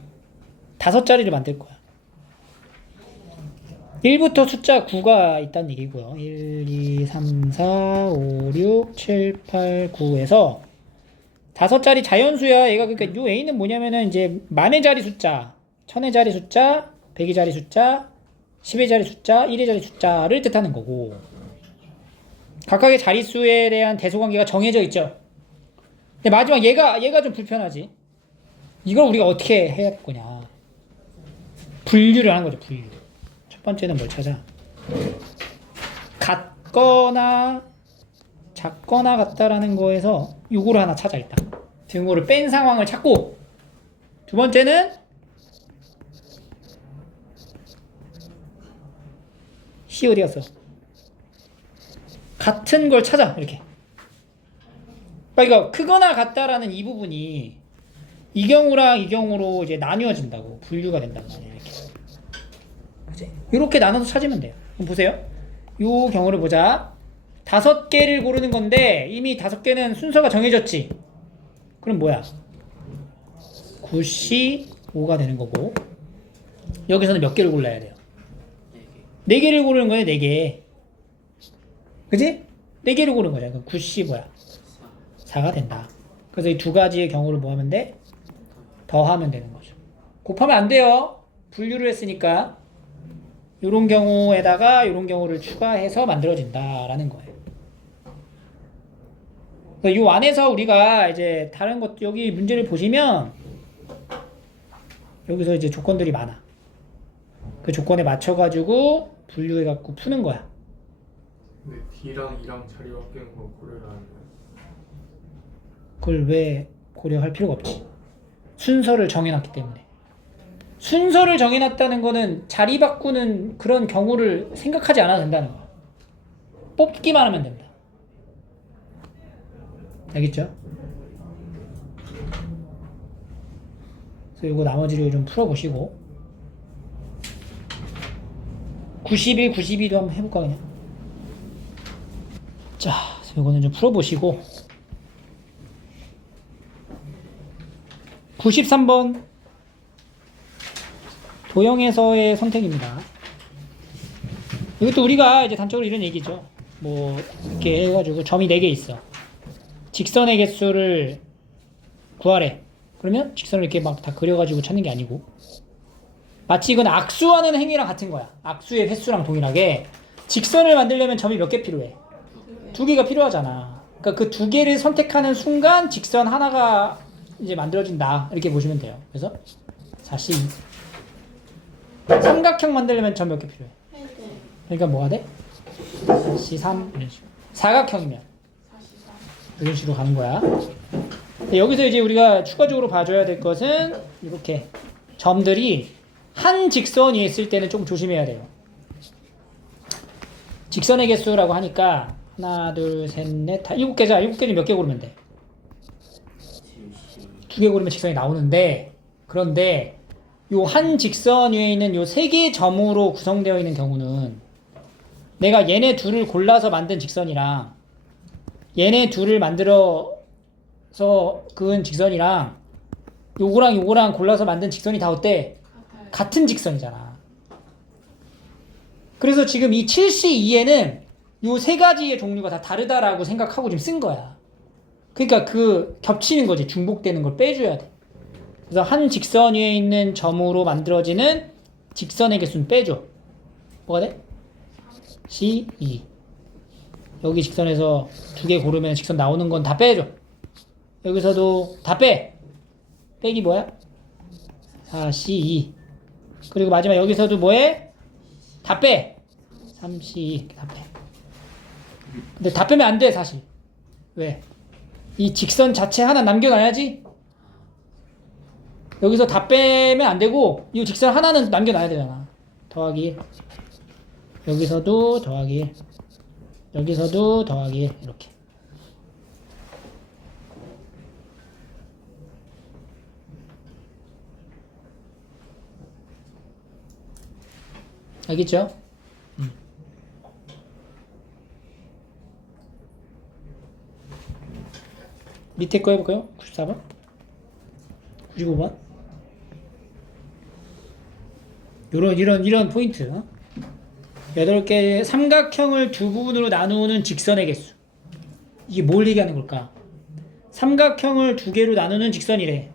5자리를 만들 거야. 1부터 숫자 9가 있다는 얘기고요. 1, 2, 3, 4, 5, 6, 7, 8, 9에서 5자리 자연수야. 얘가 그러니까 요 A는 뭐냐면은 이제 만의 자리 숫자, 천의 자리 숫자, 백의 자리 숫자, 10의 자리 숫자, 1의 자리 숫자를 뜻하는 거고 각각의 자릿수에 대한 대소관계가 정해져 있죠. 근데 마지막 얘가 좀 불편하지. 이걸 우리가 어떻게 해야 할 거냐. 분류를 하는 거죠. 분류. 첫 번째는 뭘 찾아? 같거나 작거나 같다라는 거에서 요거를 하나 찾아 일단. 등호를 뺀 상황을 찾고 두 번째는 C 어디 갔어? 같은 걸 찾아 이렇게. 그러니까 크거나 같다라는 이 부분이 이 경우랑 이 경우로 이제 나뉘어진다고 분류가 된단 말이야 이렇게. 그치? 이렇게 나눠서 찾으면 돼요. 그럼 보세요. 요 경우를 보자. 5개를 고르는 건데 이미 5개는 순서가 정해졌지. 그럼 뭐야? 9C 5가 되는 거고 여기서는 몇 개를 골라야 돼요? 4개를 고르는 거네. 4개. 그치? 4개를 고르는 거잖아. 그럼 9C 뭐야? 4가 된다. 그래서 이 두 가지의 경우를 뭐 하면 돼? 더하면 되는 거죠. 곱하면 안 돼요. 분류를 했으니까 요런 경우에다가 요런 경우를 추가해서 만들어진다라는 거예요. 요 안에서 우리가 이제 다른 것 여기 문제를 보시면 여기서 이제 조건들이 많아. 그 조건에 맞춰가지고 분류해갖고 푸는 거야. 근데 D랑 E랑 자리 바뀌는 거 고려를 안 해요. 그걸 왜 고려할 필요가 없지. 순서를 정해놨기 때문에. 순서를 정해놨다는 거는 자리 바꾸는 그런 경우를 생각하지 않아도 된다는 거야. 뽑기만 하면 된다. 알겠죠? 그래서 이거 나머지를 좀 풀어보시고 91, 92도 한번 해볼까 그냥. 자, 이거는 좀 풀어보시고 93번 도형에서의 선택입니다. 이것도 우리가 이제 단적으로 이런 얘기죠. 뭐 이렇게 해가지고 점이 4개 있어. 직선의 개수를 구하래. 그러면 직선을 이렇게 막 다 그려가지고 찾는 게 아니고 마치 이건 악수하는 행위랑 같은 거야. 악수의 횟수랑 동일하게 직선을 만들려면 점이 몇 개 필요해? 2개가 필요하잖아. 그러니까 그 2개를 선택하는 순간 직선 하나가 이제 만들어진다. 이렇게 보시면 돼요. 그래서 4C 삼각형 만들려면 점 몇 개 필요해? 그러니까 뭐가 돼? 4C3 이런 식으로. 사각형이면 이런 식으로 가는 거야. 여기서 이제 우리가 추가적으로 봐줘야 될 것은 이렇게 점들이 한 직선 위에 있을 때는 좀 조심해야 돼요. 직선의 개수라고 하니까 하나, 둘, 셋, 넷, 다 7개자. 7개는 몇 개 고르면 돼? 2개 고르면 직선이 나오는데, 그런데 요 한 직선 위에 있는 요 3개의 점으로 구성되어 있는 경우는 내가 얘네 둘을 골라서 만든 직선이랑 얘네 둘을 만들어서 그은 직선이랑 요거랑 요거랑 골라서 만든 직선이 다 어때? 같은 직선이잖아. 그래서 지금 이 7C2에는 요 3가지의 종류가 다 다르다라고 생각하고 지금 쓴 거야. 그러니까 그 겹치는 거지. 중복되는 걸 빼줘야 돼. 그래서 한 직선 위에 있는 점으로 만들어지는 직선의 개수는 빼줘. 뭐가 돼? C2. 여기 직선에서 2개 고르면 직선 나오는 건 다 빼줘. 여기서도 다 빼. 빼기 뭐야? 4C2. 그리고 마지막 여기서도 뭐해? 다 빼. 3C2. 다 빼. 근데 다 빼면 안 돼, 사실. 왜? 이 직선 자체 하나 남겨놔야지. 여기서 다 빼면 안 되고 이 직선 하나는 남겨놔야 되잖아. 더하기 1. 여기서도 더하기 1. 여기서도 더하기 1. 이렇게. 알겠죠? 밑에 거 해볼까요? 94번? 95번? 이런 포인트. 8개의 삼각형을 두 부분으로 나누는 직선의 개수. 이게 뭘 얘기하는 걸까? 삼각형을 2개로 나누는 직선이래.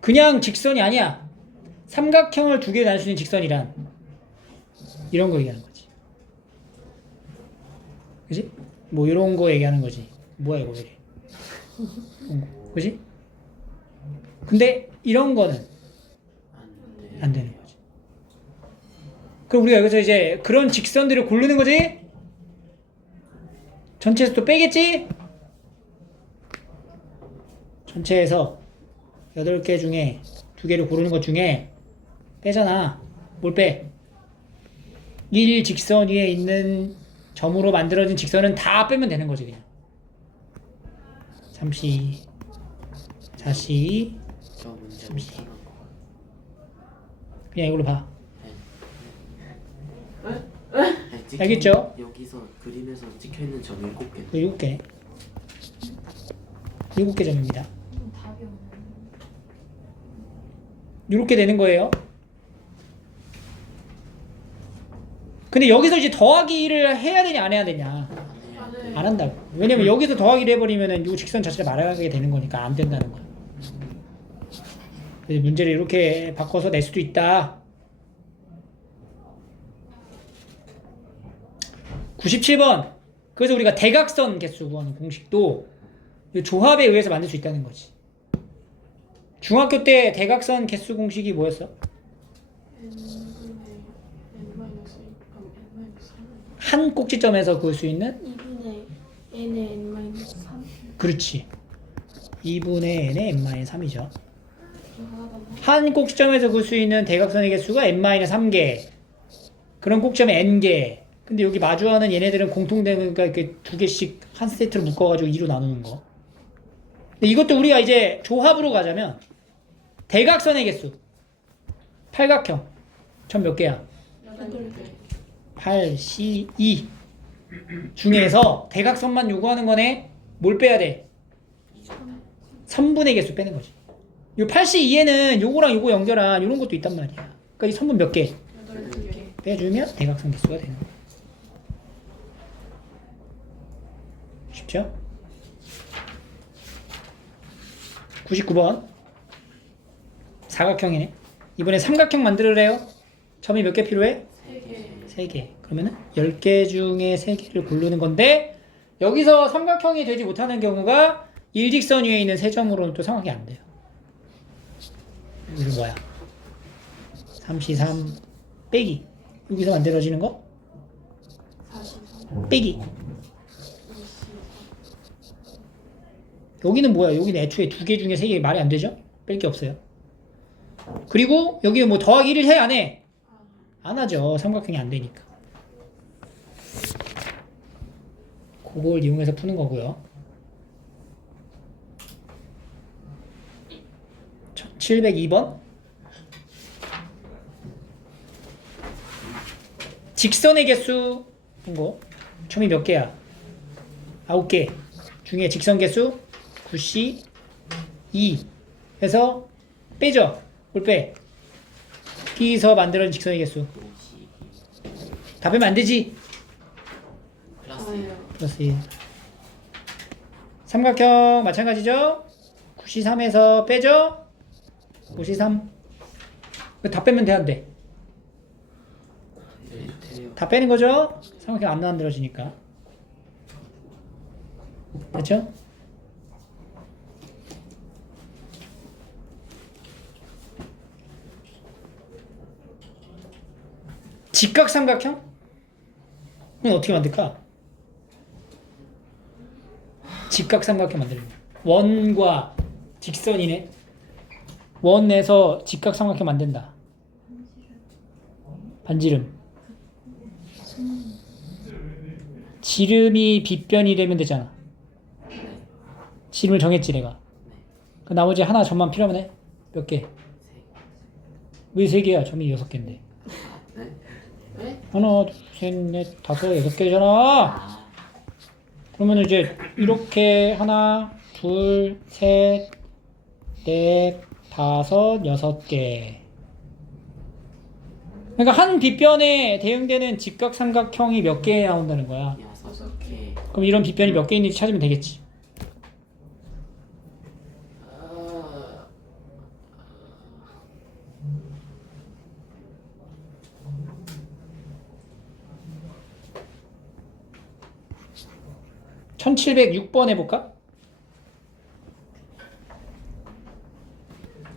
그냥 직선이 아니야. 삼각형을 2개로 나눌 수 있는 직선이란 이런 거 얘기하는 거지. 그지? 뭐 이런 거 얘기하는 거지. 뭐야 이거 왜 이래. 그지? 근데 이런 거는 안 되는 거지. 그럼 우리가 여기서 이제 그런 직선들을 고르는 거지? 전체에서 또 빼겠지? 전체에서 8개 중에 2개를 고르는 것 중에 빼잖아. 뭘 빼? 1 직선 위에 있는 점으로 만들어진 직선은 다 빼면 되는 거지 그냥. 3C 4C 저 문제 3C 못하는 거. 그냥 이걸로 봐. 아니, 알겠죠? 여기서 그림에서 찍혀있는 점 7개. 7개 7개 점입니다. 답이 없네. 이렇게 되는 거예요. 근데 여기서 이제 더하기를 해야 되냐 안 해야 되냐? 안 한다고. 왜냐면 여기서 더하기를 해버리면은 이 직선 자체를 말하게 되는 거니까 안 된다는 거야. 그래서 문제를 이렇게 바꿔서 낼 수도 있다. 97번. 그래서 우리가 대각선 개수 구하는 공식도 이 조합에 의해서 만들 수 있다는 거지. 중학교 때 대각선 개수 공식이 뭐였어? 한 꼭지점에서 그을 수 있는? 2분의 n의 n-3. 그렇지. 2분의 n의 n-3이죠. 한 꼭지점에서 그을 수 있는 대각선의 개수가 n-3개. 그런 꼭지점에 n개. 근데 여기 마주하는 얘네들은 공통되는, 그러니까 이렇게 2개씩 한 세트로 묶어가지고 2로 나누는 거. 근데 이것도 우리가 이제 조합으로 가자면 대각선의 개수. 팔각형. 전 몇 개야? 8C2 중에서 대각선만 요구하는 거네. 뭘 빼야 돼? 3분의 개수 빼는 거지. 요 8C2에는 요거랑 요거 연결한 요런 것도 있단 말이야. 그러니까 이 선분 몇 개? 8개. 빼주면 대각선 개수가 되는 거야. 쉽죠? 99번 사각형이네. 이번에 삼각형 만들으래요. 점이 몇 개 필요해? 3개. 3개. 그러면은 10개 중에 3개를 고르는 건데 여기서 삼각형이 되지 못하는 경우가 일직선 위에 있는 세 점으로는 또 삼각형이 안 돼요. 이건 뭐야? 3C3 빼기. 여기서 만들어지는 거? 43. 빼기. 24. 여기는 뭐야? 여기는 애초에 2개 중에 3개 말이 안 되죠? 뺄 게 없어요. 그리고 여기 뭐 더하기 1을 해? 안 해? 안 하죠. 삼각형이 안 되니까. 그걸 이용해서 푸는 거고요. 702번. 직선의 개수 본 거. 점이 몇 개야? 9개. 중에 직선 개수 9C 2 해서 빼죠. 뭘 빼? P에서 만들어진 직선의 개수. 52 다 빼면 안 되지. 플러스 아예요. 플러스 1. 삼각형 마찬가지죠? 93에서 빼죠? 93. 다 빼면 돼, 안 돼? 네, 돼요. 다 빼는 거죠? 삼각형 안 만들어지니까. 그렇죠? 직각삼각형? 이건 어떻게 만들까? 직각삼각형 만들면 원과 직선이네. 원에서 직각삼각형 만든다. 반지름. 지름이 빗변이 되면 되잖아. 지름을 정했지 내가. 그 나머지 하나 점만 필요하면 해. 몇 개? 왜 3개야? 점이 6개인데. 네? 네? 하나, 둘, 셋, 넷, 다섯, 6개잖아. 아 그러면 이제 이렇게 하나, 둘, 셋, 넷, 다섯, 6개. 그러니까 한 빗변에 대응되는 직각삼각형이 몇 개 나온다는 거야. 6개 그럼 이런 빗변이 몇 개 있는지 찾으면 되겠지. 아, 1706번 해볼까?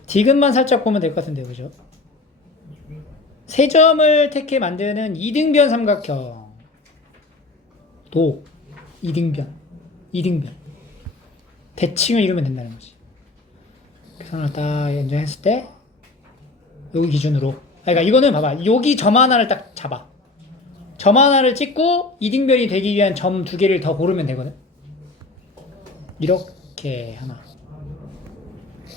디귿만 살짝 보면 될 것 같은데요, 그죠? 세 점을 택해 만드는 이등변 삼각형. 도, 이등변. 대칭을 이루면 된다는 거지. 계산을 딱 연장했을 때, 여기 기준으로. 그러니까 이거는 봐봐. 여기 점 하나를 딱 잡아. 점 하나를 찍고 이등변이 되기 위한 점 2개를 더 고르면 되거든. 이렇게 하나,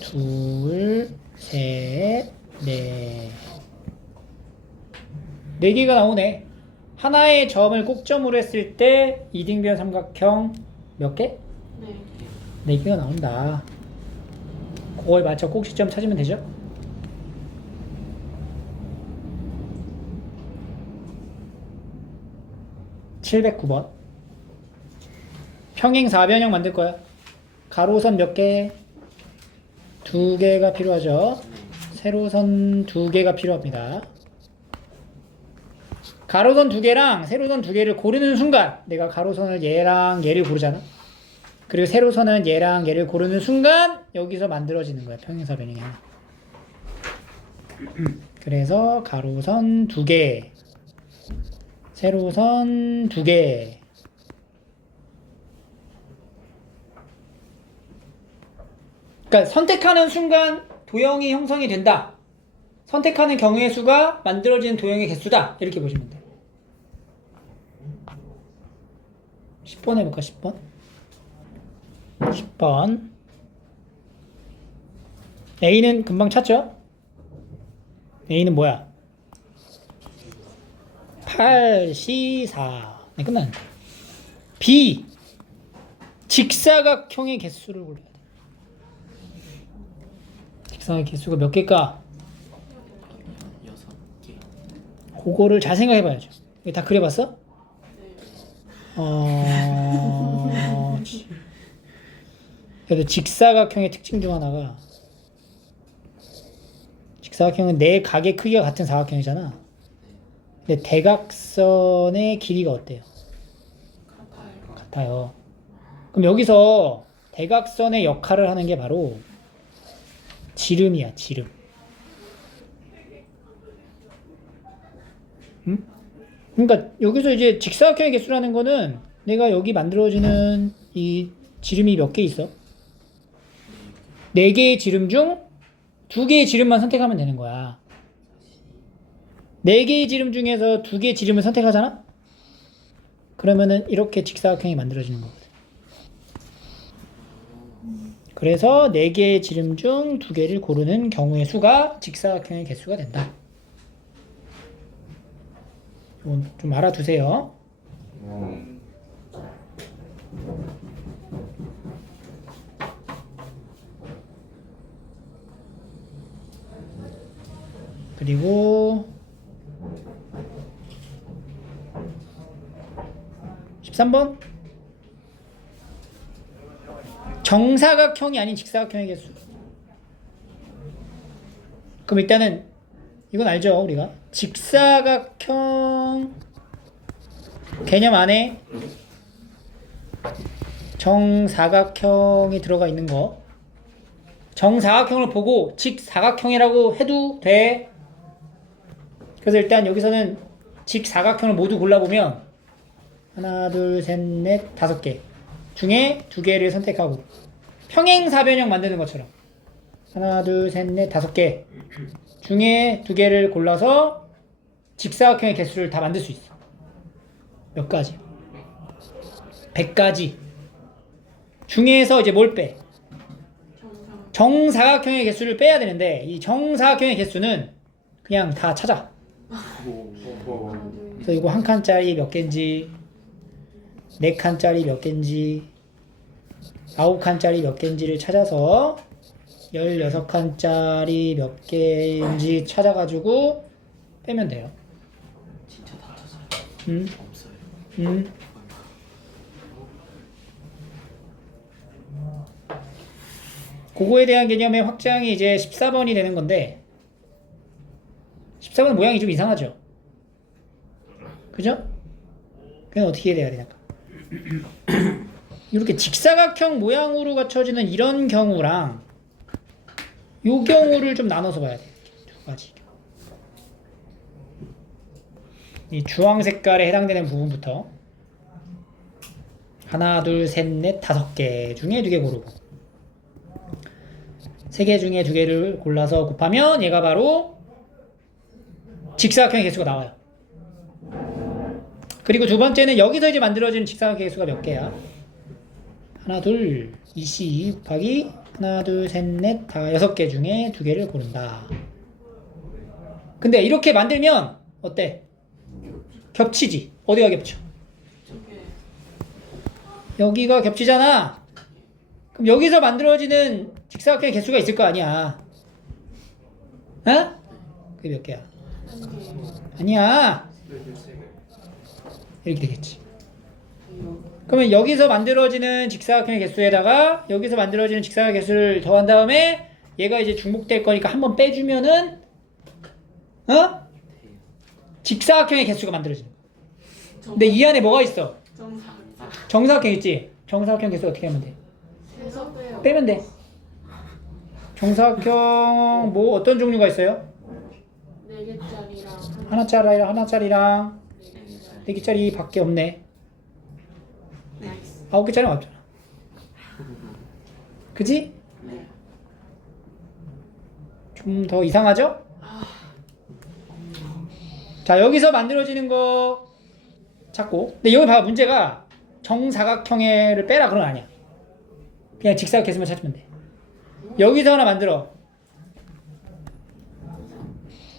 둘, 셋, 넷. 4개가 나오네. 하나의 점을 꼭점으로 했을 때 이등변 삼각형 몇 개? 네. 4개가 나온다. 그거에 맞춰 꼭지점 찾으면 되죠? (709번) 평행 4변형 만들 거야. 가로선 몇 개? 2개가 필요하죠. 세로선 2개가 필요합니다. 가로선 2개랑 세로선 2개를 고르는 순간 내가 가로선을 얘랑 얘를 고르잖아. 그리고 세로선은 얘랑 얘를 고르는 순간 여기서 만들어지는 거야. 평행사변형이 하나. 그래서 가로선 2개, 세로선 2개. 그러니까 선택하는 순간 도형이 형성이 된다. 선택하는 경우의 수가 만들어지는 도형의 개수다. 이렇게 보시면 돼요. 10번 해볼까? 10번. 10번. A는 금방 찾죠? A는 뭐야? 8C4. 네, 끝났네. B. 직사각형의 개수를 골라야 돼. 직사각형의 개수가 몇 개일까? 6개 그거를 잘 생각해봐야죠. 다 그려봤어? 그래도 직사각형의 특징 중 하나가 직사각형은 네 각의 크기가 같은 사각형이잖아. 근데 대각선의 길이가 어때요? 같아요. 같아요. 그럼 여기서 대각선의 역할을 하는 게 바로 지름이야, 지름. 응? 그러니까 여기서 이제 직사각형의 개수라는 거는 내가 여기 만들어지는 이 지름이 몇 개 있어? 4개의 지름 중 2개의 지름만 선택하면 되는 거야. 4개의 지름 중에서 2개의 지름을 선택하잖아? 그러면은 이렇게 직사각형이 만들어지는 거거든. 그래서 4개의 지름 중 2개를 고르는 경우의 수가 직사각형의 개수가 된다. 이건 좀 알아두세요. 그리고 13번 정사각형이 아닌 직사각형의 개수. 그럼 일단은 이건 알죠, 우리가? 직사각형 개념 안에 정사각형이 들어가 있는 거. 정사각형을 보고 직사각형이라고 해도 돼. 그래서 일단 여기서는 직사각형을 모두 골라보면 하나, 둘, 셋, 넷, 5개 중에 2개를 선택하고 평행사변형 만드는 것처럼 하나, 둘, 셋, 넷, 5개 중에 2개를 골라서 직사각형의 개수를 다 만들 수 있어. 몇 가지? 100가지 중에서 이제 뭘 빼? 정사각형의 개수를 빼야 되는데 이 정사각형의 개수는 그냥 다 찾아. 그래서 이거 한 칸짜리 몇 개인지, 4칸짜리 몇 개인지, 9칸짜리 몇 개인지를 찾아서 16칸짜리 몇 개인지 찾아가지고 빼면 돼요. 진짜 다 찾아요. 없어요. 그거에 대한 개념의 확장이 이제 14번이 되는 건데 14번 모양이 좀 이상하죠? 그죠? 그냥 어떻게 돼야 되냐? 이렇게 직사각형 모양으로 갖춰지는 이런 경우랑 요 경우를 좀 나눠서 봐야 돼. 2가지. 이 주황 색깔에 해당되는 부분부터 하나, 둘, 셋, 넷, 5개 중에 2개 고르고 3개 중에 2개를 골라서 곱하면 얘가 바로 직사각형의 개수가 나와요. 그리고 두 번째는 여기서 이제 만들어지는 직사각형의 개수가 몇 개야? 하나, 둘, 2C 곱하기 하나, 둘, 셋, 넷, 다 6개 중에 2개를 고른다. 근데 이렇게 만들면 어때? 겹치지? 어디가 겹쳐? 저게 여기가 겹치잖아. 그럼 여기서 만들어지는 직사각형의 개수가 있을 거 아니야. 어? 그게 몇 개야? 한 개. 아니야. 이렇게 되겠지. 그러면 여기서 만들어지는 직사각형의 개수에다가 여기서 만들어지는 직사각형의 개수를 더한 다음에 얘가 이제 중복될 거니까 한번 빼주면은 직사각형의 개수가 만들어지는 거야. 근데 이 안에 뭐가 있어? 정사각형 있지? 정사각형 개수 어떻게 하면 돼? 세서 빼요. 빼면 돼. 정사각형 뭐 어떤 종류가 있어요? 4개짜리랑 하나짜리랑 4개짜리 밖에 없네. 9개짜리는 없잖아. 그지? 네. 좀 더 이상하죠? 자, 여기서 만들어지는 거 찾고. 근데 여기 봐봐, 문제가 정사각형을 빼라 그런 거 아니야. 그냥 직사각 개수만 찾으면 돼. 여기서 하나 만들어.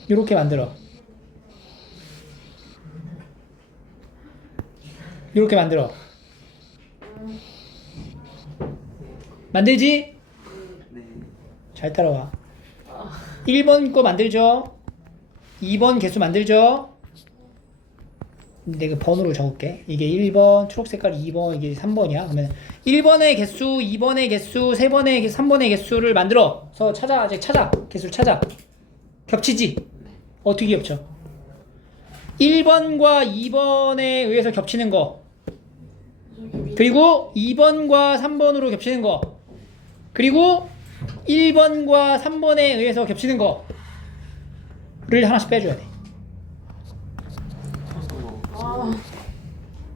이렇게 만들어. 이렇게 만들어. 만들지? 네. 잘 따라와. 1번 거 만들죠? 2번 개수 만들죠? 내가 번호로 적을게. 이게 1번, 초록 색깔 2번, 이게 3번이야. 그러면 1번의 개수, 2번의 개수, 3번의 개수, 3번의 개수를 만들어서 찾아. 개수를 찾아. 겹치지? 어떻게 겹쳐? 1번과 2번에 의해서 겹치는 거, 그리고 2번과 3번으로 겹치는 거, 그리고 1번과 3번에 의해서 겹치는 거를 하나씩 빼줘야 돼.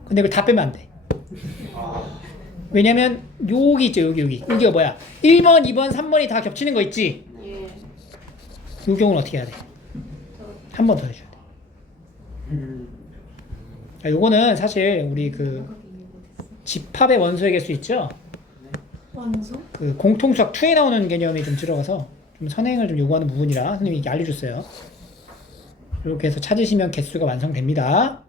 근데 그걸 다 빼면 안 돼. 왜냐면 여기 있죠, 여기가 뭐야? 1번, 2번, 3번이 다 겹치는 거 있지? 예. 이 경우는 어떻게 해야 돼? 한 번 더 해줘야 돼. 요거는 사실 우리 그 집합의 원소의 개수 있죠? 완성? 그 공통수학 2에 나오는 개념이 좀 들어가서 좀 선행을 좀 요구하는 부분이라 선생님이 이렇게 알려줬어요. 이렇게 해서 찾으시면 개수가 완성됩니다.